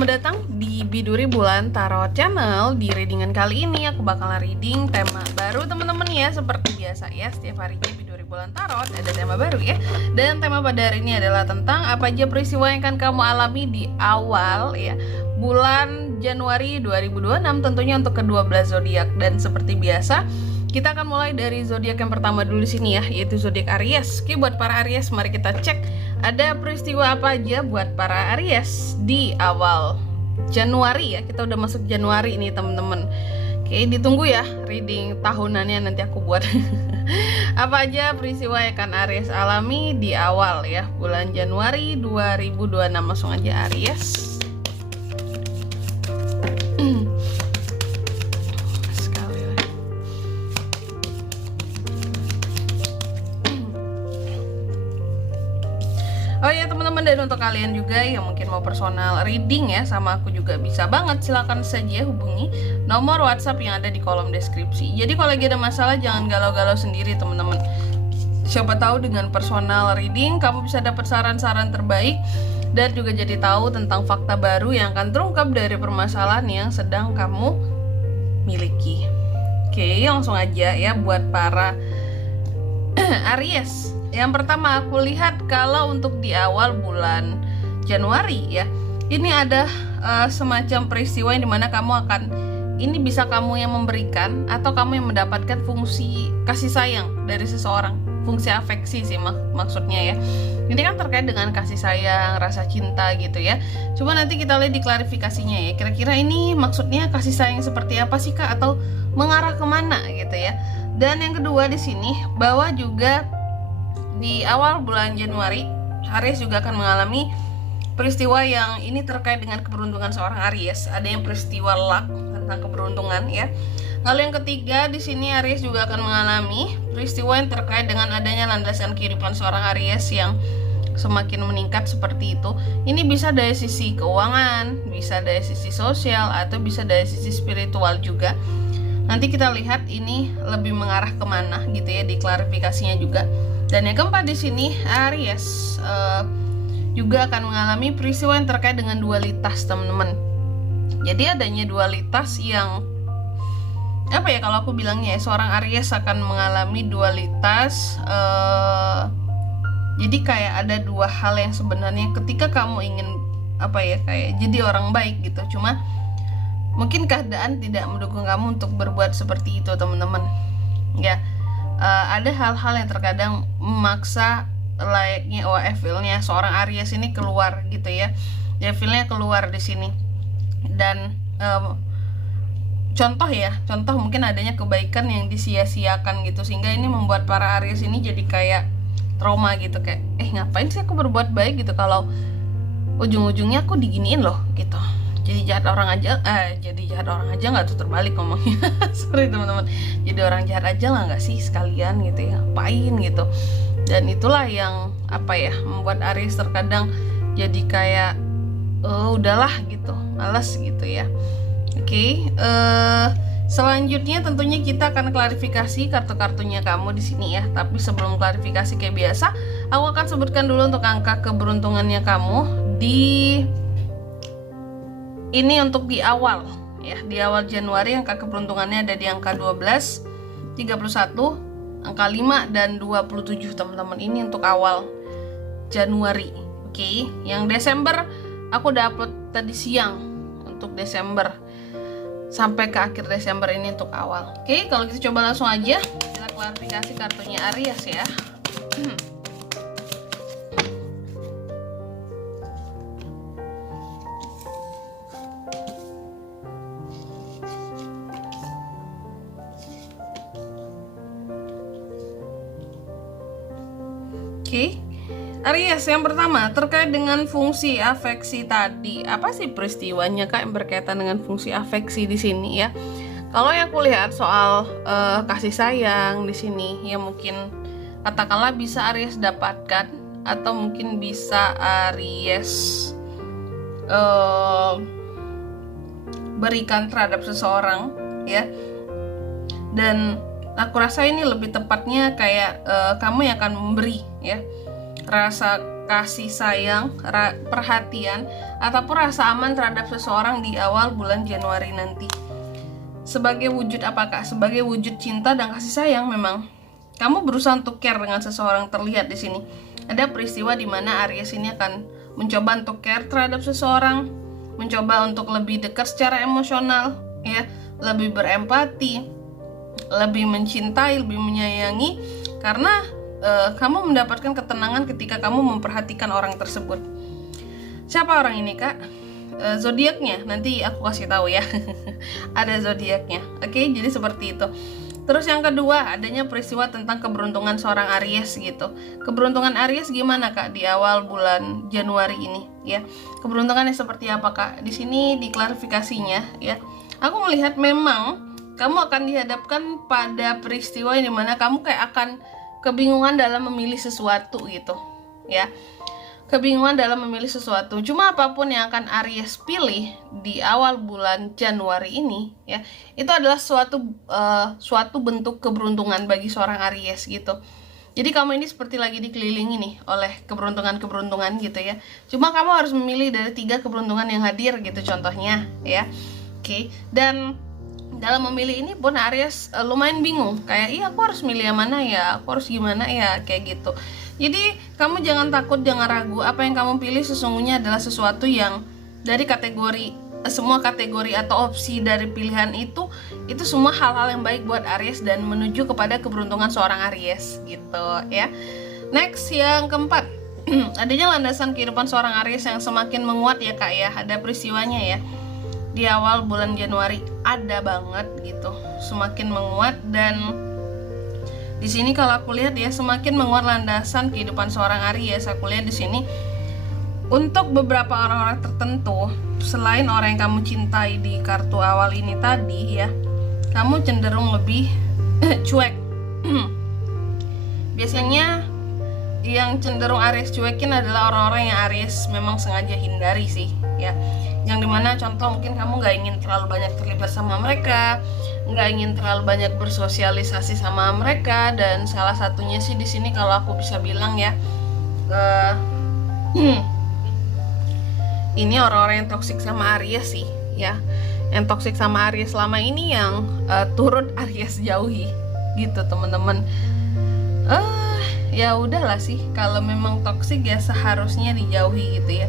Selamat datang di Biduri Bulan Tarot Channel. Di readingan kali ini aku bakalan reading tema baru teman-teman ya. Seperti biasa ya, setiap harinya Biduri Bulan Tarot ada tema baru ya. Dan tema pada hari ini adalah tentang apa aja peristiwa yang akan kamu alami di awal ya bulan Januari 2026, tentunya untuk ke-12 zodiak. Dan seperti biasa kita akan mulai dari zodiak yang pertama dulu di sini ya, yaitu zodiak Aries. Oke, buat para Aries mari kita cek ada peristiwa apa aja buat para Aries di awal Januari ya. Kita udah masuk Januari ini teman-teman. Oke, ditunggu ya reading tahunannya nanti aku buat. Apa aja peristiwa yang akan Aries alami di awal ya bulan Januari 2026. Langsung aja Aries. Oh ya teman-teman, dan untuk kalian juga yang mungkin mau personal reading ya sama aku juga bisa banget, silahkan saja hubungi nomor WhatsApp yang ada di kolom deskripsi. Jadi kalau lagi ada masalah jangan galau-galau sendiri teman-teman. Siapa tahu dengan personal reading kamu bisa dapat saran-saran terbaik dan juga jadi tahu tentang fakta baru yang akan terungkap dari permasalahan yang sedang kamu miliki. Oke, langsung aja ya buat para Aries. Yang pertama aku lihat kalau untuk di awal bulan Januari ya, ini ada semacam peristiwa yang dimana kamu akan, ini bisa kamu yang memberikan atau kamu yang mendapatkan fungsi kasih sayang dari seseorang, fungsi afeksi sih maksudnya ya. Ini kan terkait dengan kasih sayang, rasa cinta gitu ya. Coba nanti kita lihat di klarifikasinya ya, kira-kira ini maksudnya kasih sayang seperti apa sih Kak, atau mengarah kemana gitu ya. Dan yang kedua di sini bahwa juga di awal bulan Januari, Aries juga akan mengalami peristiwa yang ini terkait dengan keberuntungan seorang Aries. Ada yang peristiwa luck tentang keberuntungan ya. Lalu yang ketiga di sini Aries juga akan mengalami peristiwa yang terkait dengan adanya landasan kehidupan seorang Aries yang semakin meningkat seperti itu. Ini bisa dari sisi keuangan, bisa dari sisi sosial, atau bisa dari sisi spiritual juga. Nanti kita lihat ini lebih mengarah kemana gitu ya di klarifikasinya juga. Dan yang keempat di sini Aries juga akan mengalami peristiwa yang terkait dengan dualitas teman-teman. Jadi adanya dualitas yang apa ya, kalau aku bilangnya ya, seorang Aries akan mengalami dualitas. Jadi kayak ada dua hal yang sebenarnya ketika kamu ingin apa ya, kayak jadi orang baik gitu, cuma mungkin keadaan tidak mendukung kamu untuk berbuat seperti itu teman-teman ya. Ada hal-hal yang terkadang memaksa layaknya evilnya seorang Aries ini keluar gitu ya. Evilnya keluar di sini. Dan contoh mungkin adanya kebaikan yang disia-siakan gitu, sehingga ini membuat para Aries ini jadi kayak trauma gitu, kayak ngapain sih aku berbuat baik gitu kalau ujung-ujungnya aku diginiin loh gitu. Jadi jahat orang aja nggak tuh, terbalik ngomongnya. Sorry teman-teman, jadi orang jahat aja lah nggak sih sekalian gitu ya, ngapain gitu. Dan itulah yang apa ya, membuat Aries terkadang jadi kayak udahlah gitu, malas gitu ya. Oke, selanjutnya tentunya kita akan klarifikasi kartu-kartunya kamu di sini ya. Tapi sebelum klarifikasi kayak biasa, aku akan sebutkan dulu untuk angka keberuntungannya kamu di ini untuk di awal ya, di awal Januari. Angka keberuntungannya ada di angka 12, 31, angka 5 dan 27 teman-teman. Ini untuk awal Januari. Oke, yang Desember aku udah upload tadi siang untuk Desember sampai ke akhir Desember ini untuk awal. Oke, kalau gitu coba langsung aja kita klarifikasi kartunya Aries ya. Oke, Aries yang pertama terkait dengan fungsi afeksi tadi. Apa sih peristiwanya Kak yang berkaitan dengan fungsi afeksi di sini ya? Kalau yang aku lihat soal kasih sayang di sini ya, mungkin katakanlah bisa Aries dapatkan atau mungkin bisa Aries berikan terhadap seseorang ya. Dan aku rasa ini lebih tepatnya kayak kamu yang akan memberi ya, rasa kasih sayang, perhatian, ataupun rasa aman terhadap seseorang di awal bulan Januari nanti. Sebagai wujud apakah? Sebagai wujud cinta dan kasih sayang, memang kamu berusaha untuk care dengan seseorang. Terlihat di sini ada peristiwa di mana Aries ini akan mencoba untuk care terhadap seseorang, mencoba untuk lebih dekat secara emosional, ya, lebih berempati, lebih mencintai, lebih menyayangi, karena kamu mendapatkan ketenangan ketika kamu memperhatikan orang tersebut. Siapa orang ini, Kak? Zodiaknya nanti aku kasih tahu ya. Ada zodiaknya. Oke, jadi seperti itu. Terus yang kedua, adanya peristiwa tentang keberuntungan seorang Aries gitu. Keberuntungan Aries gimana, Kak, di awal bulan Januari ini, ya? Keberuntungannya seperti apa, Kak? Di sini diklarifikasinya, ya. Aku melihat memang kamu akan dihadapkan pada peristiwa yang dimana kamu kayak akan kebingungan dalam memilih sesuatu gitu, ya. Kebingungan dalam memilih sesuatu. Cuma apapun yang akan Aries pilih di awal bulan Januari ini, ya, itu adalah suatu bentuk keberuntungan bagi seorang Aries gitu. Jadi kamu ini seperti lagi dikelilingi nih oleh keberuntungan-keberuntungan gitu ya. Cuma kamu harus memilih dari 3 keberuntungan yang hadir gitu contohnya, ya. Oke. Dan dalam memilih ini pun Aries lumayan bingung. Kayak, iya aku harus milih yang mana ya? Aku harus gimana ya? Kayak gitu. Jadi kamu jangan takut, jangan ragu. Apa yang kamu pilih sesungguhnya adalah sesuatu yang dari kategori, semua kategori atau opsi dari pilihan itu semua hal-hal yang baik buat Aries dan menuju kepada keberuntungan seorang Aries gitu ya. Next, yang keempat, adanya landasan kehidupan seorang Aries yang semakin menguat ya, Kak, ya. Ada peristiwanya ya di awal bulan Januari, ada banget gitu, semakin menguat. Dan di sini kalau aku lihat ya, semakin menguat landasan kehidupan seorang Aries. Aku lihat di sini untuk beberapa orang-orang tertentu, selain orang yang kamu cintai di kartu awal ini tadi ya, kamu cenderung lebih cuek. Biasanya yang cenderung Aries cuekin adalah orang-orang yang Aries memang sengaja hindari sih ya. Yang dimana contoh mungkin kamu nggak ingin terlalu banyak terlibat sama mereka, nggak ingin terlalu banyak bersosialisasi sama mereka, dan salah satunya sih di sini kalau aku bisa bilang ya, ini orang-orang yang toksik sama Aries sih ya. Yang toksik sama Aries selama ini yang turut Aries jauhi gitu teman-teman. Ya udahlah sih, kalau memang toksik ya seharusnya dijauhi gitu ya.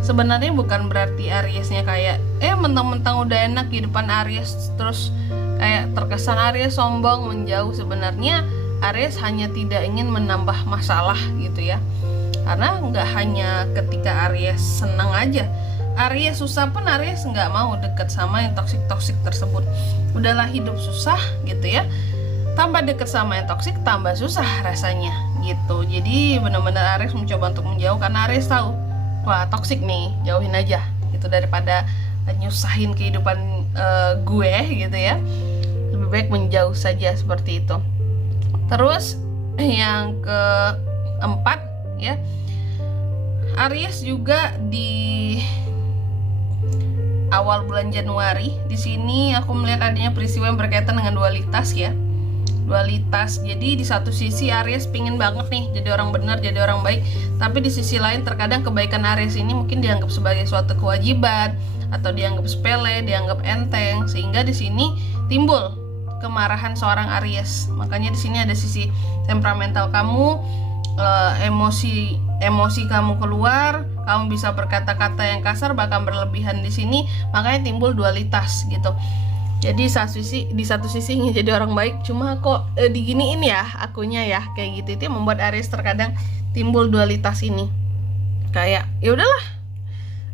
Sebenarnya bukan berarti Ariesnya kayak mentang-mentang udah enak di depan Aries terus kayak terkesan Aries sombong menjauh. Sebenarnya Aries hanya tidak ingin menambah masalah gitu ya. Karena nggak hanya ketika Aries senang aja, Aries susah pun Aries nggak mau deket sama yang toksik-toksik tersebut. Udahlah hidup susah gitu ya, tambah deket sama yang toksik tambah susah rasanya gitu. Jadi benar-benar Aries mencoba untuk menjauh karena Aries tahu, wah toksik nih, jauhin aja gitu daripada nyusahin kehidupan gue gitu ya. Lebih baik menjauh saja seperti itu. Terus yang keempat ya, Aries juga di awal bulan Januari di sini aku melihat adanya peristiwa yang berkaitan dengan dualitas ya. Dualitas. Jadi di satu sisi Aries pingin banget nih jadi orang benar, jadi orang baik, tapi di sisi lain terkadang kebaikan Aries ini mungkin dianggap sebagai suatu kewajiban atau dianggap sepele, dianggap enteng, sehingga di sini timbul kemarahan seorang Aries. Makanya di sini ada sisi temperamental kamu, emosi kamu keluar, kamu bisa berkata-kata yang kasar bahkan berlebihan di sini, makanya timbul dualitas gitu. Jadi di satu sisi ingin jadi orang baik, cuma kok diginiin ya akunya ya, kayak gitu. Itu yang membuat Aries terkadang timbul dualitas ini. Kayak ya udahlah,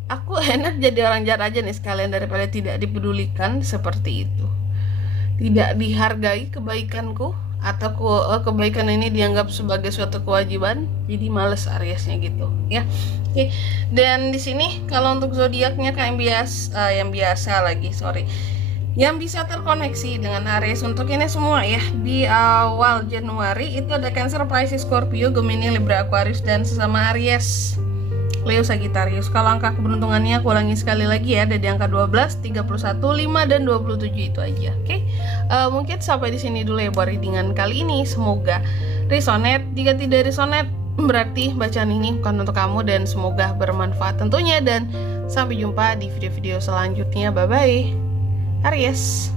aku enak jadi orang jahat aja nih sekalian daripada tidak dipedulikan seperti itu. Tidak dihargai kebaikanku atau kebaikan ini dianggap sebagai suatu kewajiban, jadi males Ariesnya gitu ya. Oke. Dan di sini kalau untuk zodiaknya kayak yang biasa yang bisa terkoneksi dengan Aries untuk ini semua ya di awal Januari itu ada Cancer, Pisces, Scorpio, Gemini, Libra, Aquarius, dan sesama Aries Leo, Sagittarius. Kalau angka keberuntungannya aku ulangi sekali lagi ya, ada di angka 12, 31, 5, dan 27 itu aja. Oke. Mungkin sampai di sini dulu ya buat readingan kali ini. Semoga resonate. Jika tidak resonate, berarti bacaan ini bukan untuk kamu dan semoga bermanfaat tentunya, dan sampai jumpa di video-video selanjutnya. Bye bye Aries.